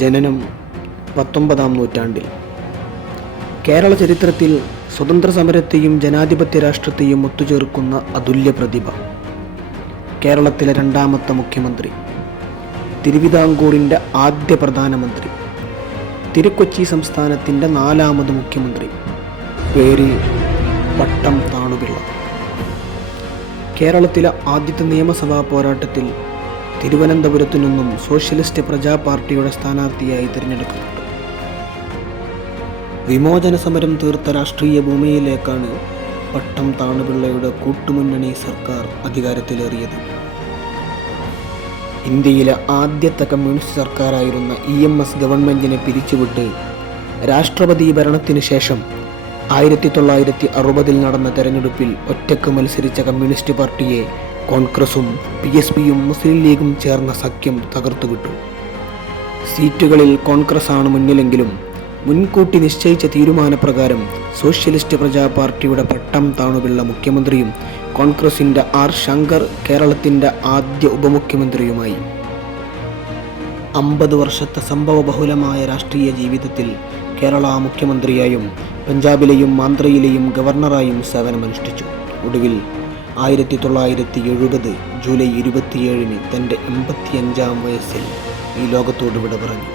ജനനം 19-ാം നൂറ്റാണ്ടിൽ. കേരള ചരിത്രത്തിൽ സ്വതന്ത്ര സമരത്തെയും ജനാധിപത്യ രാഷ്ട്രത്തെയും ഒത്തുചേർക്കുന്ന അതുല്യ പ്രതിഭ. കേരളത്തിലെ രണ്ടാമത്തെ മുഖ്യമന്ത്രി, തിരുവിതാംകൂറിൻ്റെ ആദ്യ പ്രധാനമന്ത്രി, തിരുക്കൊച്ചി സംസ്ഥാനത്തിൻ്റെ 4ാമത് മുഖ്യമന്ത്രി. പേര് പട്ടം താണുപിള്ള. കേരളത്തിലെ ആദ്യത്തെ നിയമസഭാ പോരാട്ടത്തിൽ തിരുവനന്തപുരത്തു നിന്നും സോഷ്യലിസ്റ്റ് പ്രജാ പാർട്ടിയുടെ സ്ഥാനാർത്ഥിയായി തിരഞ്ഞെടുക്കപ്പെട്ടു. വിമോചന സമരം തീർത്ത രാഷ്ട്രീയ ഭൂമിയിലേക്കാണ് പട്ടം താണുപിള്ളയുടെ കൂട്ടുമുന്നണി സർക്കാർ അധികാരത്തിലേറിയത്. ഇന്ത്യയിലെ ആദ്യത്തെ കമ്മ്യൂണിസ്റ്റ് സർക്കാരായിരുന്ന EMS ഗവൺമെൻറ്റിനെ പിരിച്ചുവിട്ട് രാഷ്ട്രപതി ഭരണത്തിന് ശേഷം 1960 നടന്ന തെരഞ്ഞെടുപ്പിൽ ഒറ്റയ്ക്ക് മത്സരിച്ച കമ്മ്യൂണിസ്റ്റ് പാർട്ടിയെ കോൺഗ്രസും PSPയും മുസ്ലിം ലീഗും ചേർന്ന സഖ്യം തകർത്തുവിട്ടു. സീറ്റുകളിൽ കോൺഗ്രസാണ് മുന്നിലെങ്കിലും മുൻകൂട്ടി നിശ്ചയിച്ച തീരുമാനപ്രകാരം സോഷ്യലിസ്റ്റ് പ്രജാ പാർട്ടിയുടെ പട്ടം താണുപിള്ള മുഖ്യമന്ത്രിയും കോൺഗ്രസിൻ്റെ R ശങ്കർ കേരളത്തിൻ്റെ ആദ്യ ഉപമുഖ്യമന്ത്രിയുമായി. 50 വർഷത്തെ സംഭവബഹുലമായ രാഷ്ട്രീയ ജീവിതത്തിൽ കേരള മുഖ്യമന്ത്രിയായും പഞ്ചാബിലെയും ആന്ധ്രയിലെയും ഗവർണറായും സേവനമനുഷ്ഠിച്ചു. ഒടുവിൽ 1970 ജൂലൈ 27 തൻ്റെ 85-ാം വയസ്സിൽ ഈ ലോകത്തോട് വിട പറഞ്ഞു.